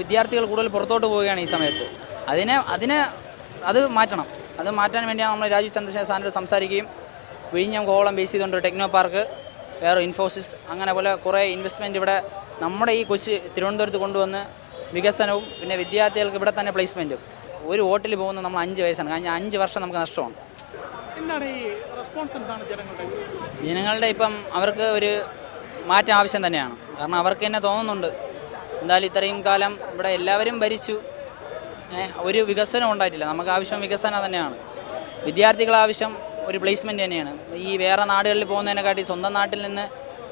വിദ്യാർത്ഥികൾ കൂടുതൽ പുറത്തോട്ട് പോവുകയാണ് ഈ സമയത്ത്. അതിനെ അതിനെ അത് മാറ്റണം. അത് മാറ്റാൻ വേണ്ടിയാണ് നമ്മൾ രാജീവ് ചന്ദ്രശേഖർ സാറിനോട് സംസാരിക്കുകയും വിഴിഞ്ഞം കോവളം ബേസ് ചെയ്തുകൊണ്ട് ടെക്നോ പാർക്ക് വേറെ ഇൻഫോസിസ് അങ്ങനെ പോലെ കുറേ ഇൻവെസ്റ്റ്മെന്റ് ഇവിടെ നമ്മുടെ ഈ കൊച്ചി തിരുവനന്തപുരത്ത് കൊണ്ടുവന്ന് വികസനവും പിന്നെ വിദ്യാർത്ഥികൾക്ക് ഇവിടെ തന്നെ പ്ലേസ്മെന്റും ഒരു വോട്ടിൽ പോകുന്ന നമ്മൾ അഞ്ച് വയസ്സാണ്. കഴിഞ്ഞ അഞ്ച് വർഷം നമുക്ക് നഷ്ടമാണ്. ജനങ്ങളുടെ ഇപ്പം അവർക്ക് ഒരു മാറ്റം ആവശ്യം തന്നെയാണ്. കാരണം അവർക്ക് തന്നെ തോന്നുന്നുണ്ട് എന്തായാലും ഇത്രയും കാലം ഇവിടെ എല്ലാവരും ഭരിച്ചു. ഒരു വികസനം ഉണ്ടായിട്ടില്ല. നമുക്ക് ആവശ്യം വികസനം തന്നെയാണ്. വിദ്യാർത്ഥികളുടെ ആവശ്യം ഒരു പ്ലേസ്മെന്റ് തന്നെയാണ്. ഈ വേറെ നാടുകളിൽ പോകുന്നതിനെക്കാട്ടി സ്വന്തം നാട്ടിൽ നിന്ന്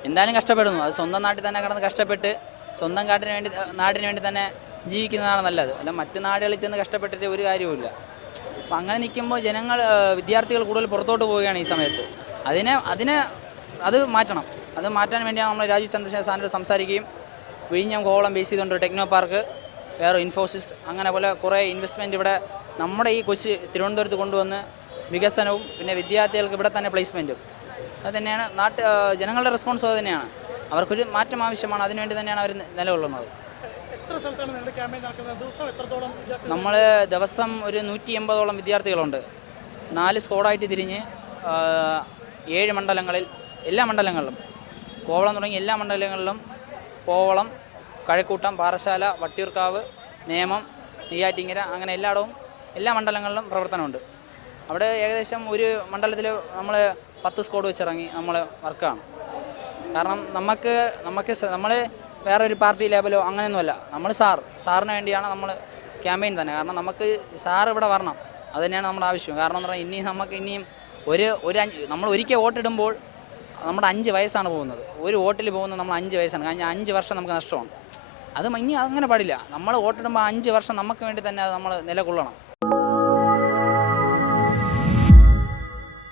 എന്തായാലും കഷ്ടപ്പെടുന്നു. അത് സ്വന്തം നാട്ടിൽ തന്നെ കിടന്ന് കഷ്ടപ്പെട്ട് സ്വന്തം കാട്ടിന് വേണ്ടി നാടിന് വേണ്ടി തന്നെ ജീവിക്കുന്നതാണ് നല്ലത്. അല്ല മറ്റു നാടുകളിൽ ചെന്ന് കഷ്ടപ്പെട്ടിട്ട് ഒരു കാര്യവുമില്ല. അപ്പം അങ്ങനെ നിൽക്കുമ്പോൾ ജനങ്ങൾ വിദ്യാർത്ഥികൾ കൂടുതൽ പുറത്തോട്ട് പോവുകയാണ് ഈ സമയത്ത്. അതിനെ അതിനെ അത് മാറ്റണം. അത് മാറ്റാൻ വേണ്ടിയാണ് നമ്മൾ രാജീവ് ചന്ദ്രശേഖർ സാറിനോട് സംസാരിക്കുകയും വിഴിഞ്ഞം കോവളം ബേസ് ചെയ്തുകൊണ്ട് ടെക്നോ പാർക്ക് വേറെ ഇൻഫോസിസ് അങ്ങനെ പോലെ കുറേ ഇൻവെസ്റ്റ്മെന്റ് ഇവിടെ നമ്മുടെ ഈ കൊച്ചി തിരുവനന്തപുരത്ത് കൊണ്ടുവന്ന് വികസനവും പിന്നെ വിദ്യാർത്ഥികൾക്ക് ഇവിടെ തന്നെ പ്ലേസ്മെന്റും അത് തന്നെയാണ് നാട്ട് ജനങ്ങളുടെ റെസ്പോൺസ് അത് തന്നെയാണ്. അവർക്കൊരു മാറ്റം ആവശ്യമാണ്. അതിനുവേണ്ടി തന്നെയാണ് അവർ നിലകൊള്ളുന്നത്. നമ്മൾ ദിവസം ഒരു നൂറ്റി എൺപതോളം വിദ്യാർത്ഥികളുണ്ട്. നാല് സ്കോഡായിട്ട് തിരിഞ്ഞ് ഏഴ് മണ്ഡലങ്ങളിൽ എല്ലാ മണ്ഡലങ്ങളിലും കോവളം തുടങ്ങി എല്ലാ മണ്ഡലങ്ങളിലും കോവളം കഴക്കൂട്ടം പാറശാല വട്ടിയൂർക്കാവ് നേമം നെയ്യാറ്റിങ്ങര അങ്ങനെ എല്ലായിടവും എല്ലാ മണ്ഡലങ്ങളിലും പ്രവർത്തനമുണ്ട്. അവിടെ ഏകദേശം ഒരു മണ്ഡലത്തിൽ നമ്മൾ പത്ത് സ്ക്വാഡ് വെച്ചിറങ്ങി നമ്മൾ വർക്കാണ് കാരണം നമുക്ക് നമുക്ക് നമ്മൾ വേറെ ഒരു പാർട്ടി ലേബലോ അങ്ങനെയൊന്നുമല്ല. നമ്മൾ സാർ സാറിന് വേണ്ടിയാണ് നമ്മൾ ക്യാമ്പയിൻ തന്നെ. കാരണം നമുക്ക് സാർ ഇവിടെ വരണം. അത് തന്നെയാണ് നമ്മുടെ ആവശ്യം. കാരണം എന്ന് പറഞ്ഞാൽ ഇനിയും നമുക്ക് ഇനിയും ഒരു ഒരു നമ്മൾ ഒരിക്കൽ വോട്ടിടുമ്പോൾ നമ്മുടെ അഞ്ച് വയസ്സാണ് പോകുന്നത്. ഒരു വോട്ടിൽ പോകുന്നത് നമ്മൾ അഞ്ച് വയസ്സാണ്. കാരണം അഞ്ച് വർഷം നമുക്ക് നഷ്ടമാണ്. അത് ഇനി അങ്ങനെ പാടില്ല. നമ്മൾ വോട്ടിടുമ്പോൾ അഞ്ച് വർഷം നമുക്ക് വേണ്ടി തന്നെ നമ്മൾ നിലകൊള്ളണം.